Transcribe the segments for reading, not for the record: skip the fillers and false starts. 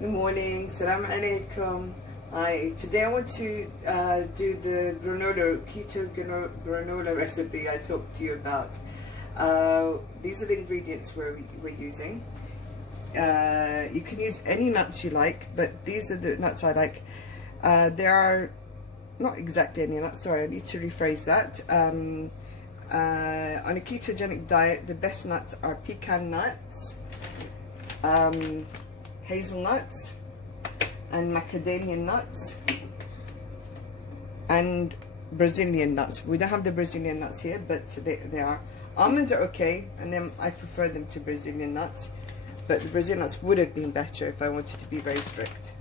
Good morning, salam alaikum. Hi, today I want to do the keto granola recipe I talked to you about. These are the ingredients we're using. You can use any nuts you like, but these are the nuts I like. There are not exactly any nuts, sorry, I need to rephrase that. On a ketogenic diet, the best nuts are pecan nuts, hazelnuts, and macadamia nuts, and Brazilian nuts. We don't have the Brazilian nuts here, but they are. Almonds are okay, and then I prefer them to Brazilian nuts, but the Brazilian nuts would have been better if I wanted to be very strict.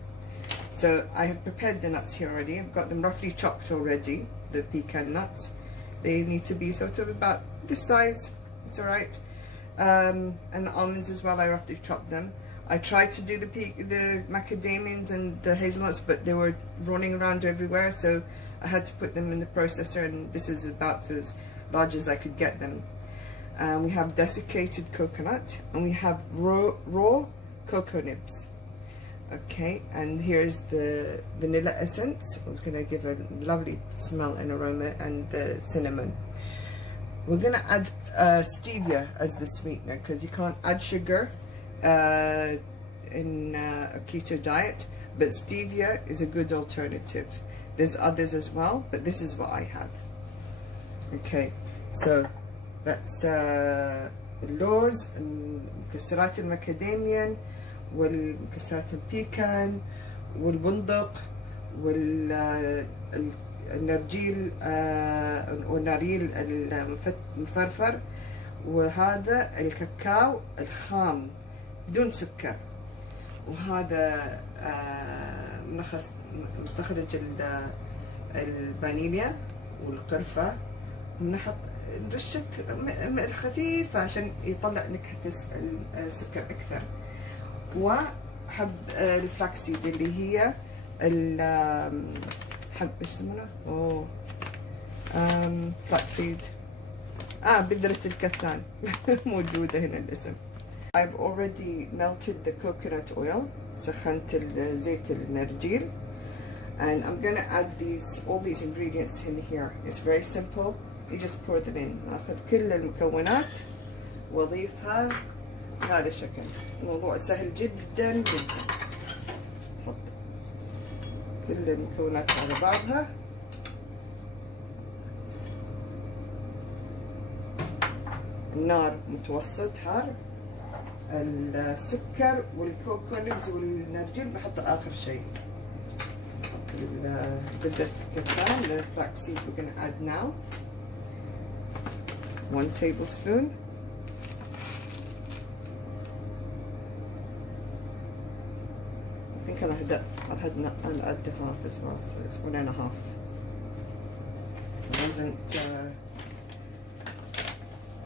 So I have prepared the nuts here already. I've got them roughly chopped already, the pecan nuts. They need to be sort of about this size, it's all right. And the almonds as well, I roughly chopped them. I tried to do the macadamians and the hazelnuts, but they were running around everywhere, so I had to put them in the processor, and this is about as large as I could get them. We have desiccated coconut, and we have raw cocoa nibs. Okay, and here's the vanilla essence. It's going to give a lovely smell and aroma, and the cinnamon. We're going to add stevia as the sweetener, because you can't add sugar in a keto diet, but stevia is a good alternative. There's others as well, but this is what I have. Okay, so that's اللوز، مكسرات المكاداميا، والمكسرات البيكان، والبندق، والنرجيل والناريل المفرفر، وهذا الكاكاو الخام بدون سكر، وهذا مستخرج الفانيليا والقرفة، ونحط رشة ملح خفيفة عشان يطلع نكهة السكر أكثر، وحب الفلاكسيد اللي هي حب ايش يسمونه؟ فلاكسيد، بذرة الكتان موجودة هنا الاسم. I've already melted the coconut oil. سخنت زيت النرجيل, and I'm going to add all these ingredients in here. It's very simple. You just pour them in. أخذ كل المكونات وأضيفها بهذا الشكل. الموضوع سهل جدا جدا. حط كل المكونات على بعضها. النار متوسط حار. السكر والكوكو نبز والنرجيل بحط آخر شيء. نحط بذرة الكتان، the flaxseed we're going to add now. 1 tablespoon. I think I'll add the half as well, so it's 1.5. It wasn't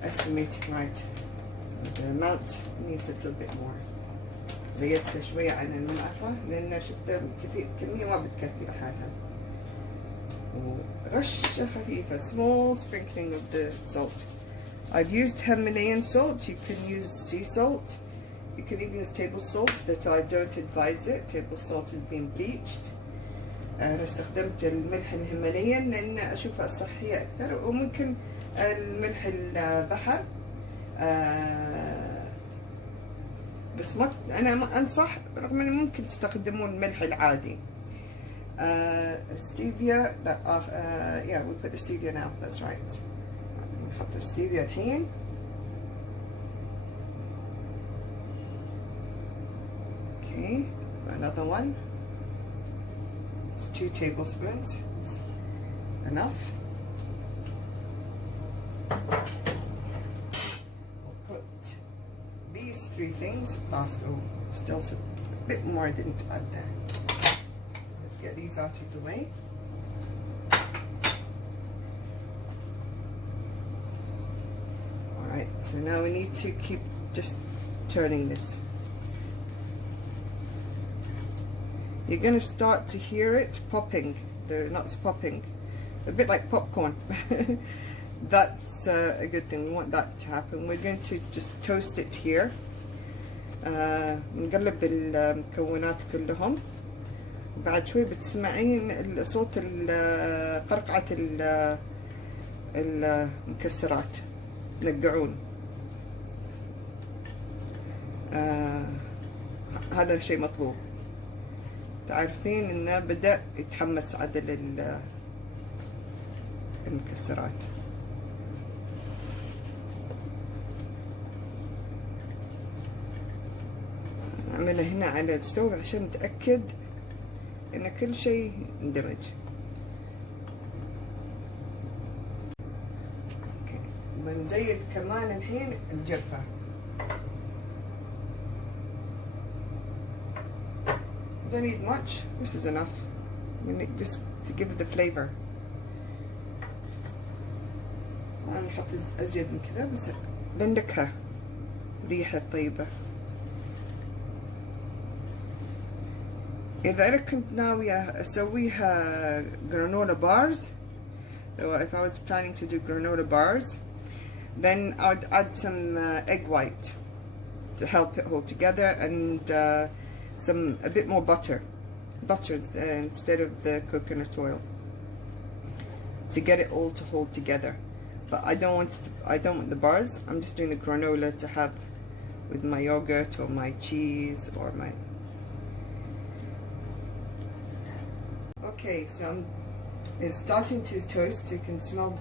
estimating right. The amount needs a little bit more. زيدت شوية عن الملعقة لأن شفت كمية ما بتكفي لحالها. ورشة خفيفة, small sprinkling of the salt. I've used Himalayan salt. You can use sea salt. You can even use table salt, that I don't advise it. Table salt has been bleached. أنا استخدمت الملح الهيماليان لأن أشوفها صحية أكثر، وممكن الملح البحر. بس ما أنا أنصح رغم أنه ممكن تستخدمون الملح العادي. ستيفيا لا yeah, we put the stevia now, that's right. نحط الستيفيا الحين. Okay, another one. It's 2 tablespoons. It's enough. These 3 things last, still a bit more I didn't add there. So let's get these out of the way. Alright, so now we need to keep just turning this. You're going to start to hear it popping, the nuts popping, a bit like popcorn. That's a good thing. We want that to happen. We're going to just toast it here. نقلب المكونات كلهم. بعد شوي بتسمعين صوت قرقعة المكسرات نقعون. هذا شيء مطلوب. تعرفين انه بدأ يتحمس عدل المكسرات. نعملها هنا على الستوف عشان نتأكد ان كل شيء اندمج. بنزيد كمان الحين الجرفة. Don't need much. This is enough. We need just to give it the flavor. نحط أزيد من كذا بس للنكهة، ريحة طيبة. إذا أنا كنت ناوية أسويها granola bars, so if I was planning to do granola bars, then I'd add some egg white to help it hold together, and a bit more butter instead of the coconut oil, to get it all to hold together. But I don't want the bars. I'm just doing the granola to have with my yogurt or my cheese or my. Okay, so it's starting to toast. I can smell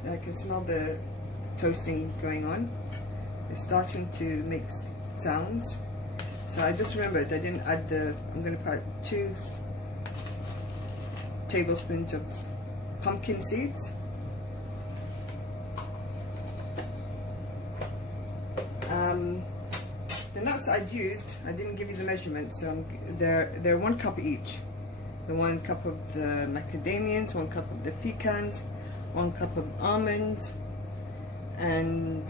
the toasting going on. It's starting to make sounds. So I just remembered I didn't add I'm going to put 2 tablespoons of pumpkin seeds. The nuts that I'd used, I didn't give you the measurements, so they're 1 cup each. The 1 cup of the macadamians, 1 cup of the pecans, 1 cup of almonds, and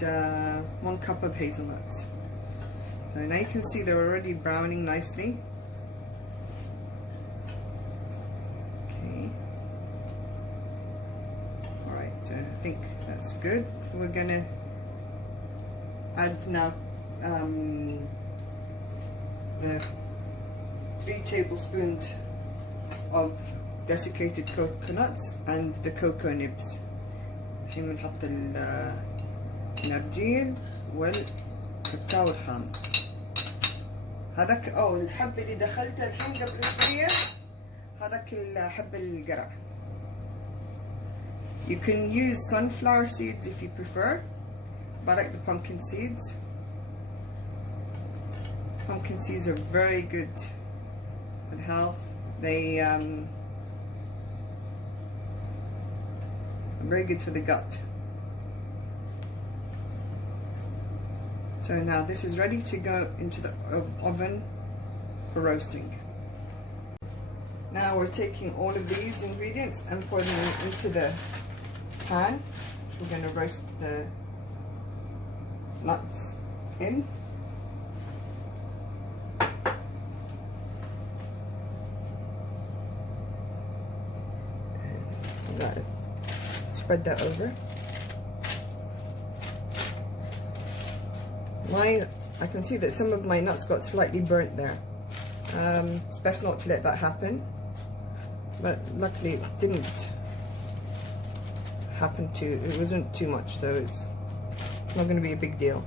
1 cup of hazelnuts. So now you can see they're already browning nicely. Okay. Alright, so I think that's good. So we're gonna add now the 3 tablespoons of desiccated coconuts and the cocoa nibs. الحين بنحط النرجيل والكاكاو الخام. هذاك الحب اللي دخلته الحين قبل شوية، هذاك الحب القرع. You can use sunflower seeds if you prefer, but I like the pumpkin seeds. Pumpkin seeds are very good for health. They are very good for the gut. So now this is ready to go into the oven for roasting. Now we're taking all of these ingredients and putting them into the pan, which we're going to roast the nuts in. Spread that over. I can see that some of my nuts got slightly burnt there. It's best not to let that happen, but luckily it didn't happen it wasn't too much, so it's not going to be a big deal.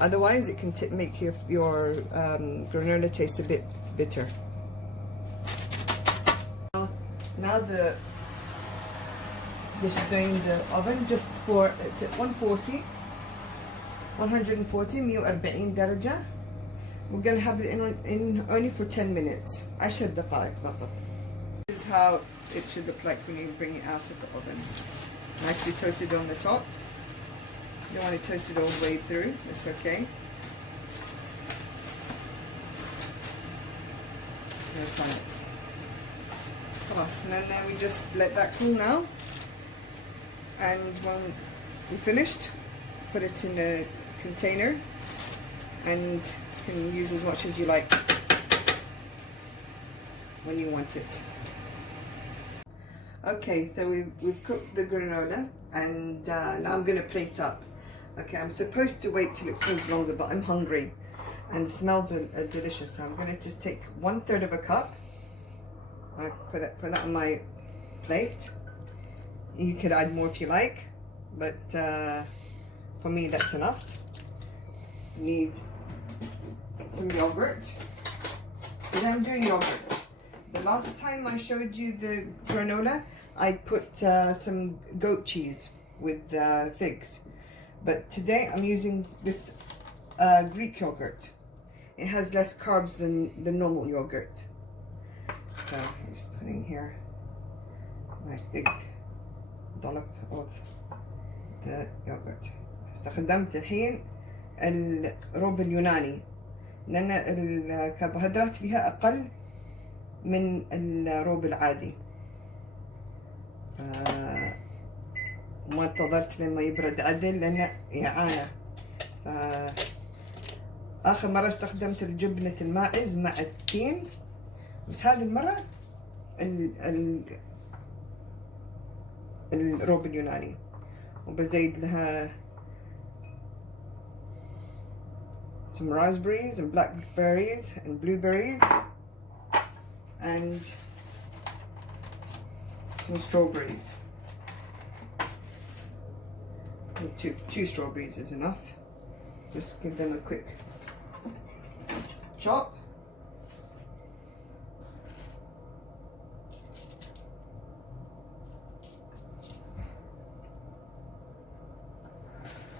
Otherwise it can make your granola taste a bit bitter. Now this is going in the oven just for, it's at 140 140 درجة. We're going to have it in only for 10 minutes. 10 دقائق فقط. This is how it should look like when you bring it out of the oven. Nicely toasted on the top. You don't want it toasted all the way through. That's okay. That's how it is. And then we just let that cool now. And when we're finished, put it in a container and you can use as much as you like when you want it. Okay, so we've cooked the granola, and now I'm going to plate up. Okay, I'm supposed to wait till it cools longer, but I'm hungry. and the smells are delicious. So I'm going to just take 1/3 of a cup. I put that on my plate. You could add more if you like, but for me that's enough. Need some yogurt. Today I'm doing yogurt. The last time I showed you the granola, I put some goat cheese with figs, but today I'm using this Greek yogurt. It has less carbs than the normal yogurt. So I'm just putting here a nice big dollop of the yogurt. استخدمت الحين الروب اليوناني لأن الكربوهيدرات فيها أقل من الروب العادي. ما انتظرت لما يبرد عدل لأنه إعانة. آخر مرة استخدمت الجبنة الماعز مع التين، بس هذه المرة الروب اليوناني، وبزيد لها some raspberries and blackberries and blueberries and some strawberries. Two strawberries is enough. Just give them a quick chop.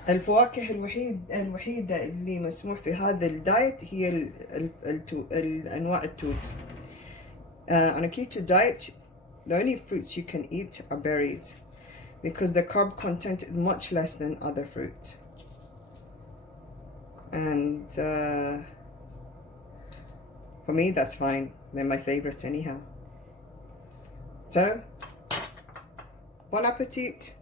الفواكه الوحيدة اللي مسموح في هذا الدايت هي الأنواع التوت. On a keto diet, the only fruits you can eat are berries because the carb content is much less than other fruits. And for me, that's fine. They're my favorites anyhow. So, bon appetit!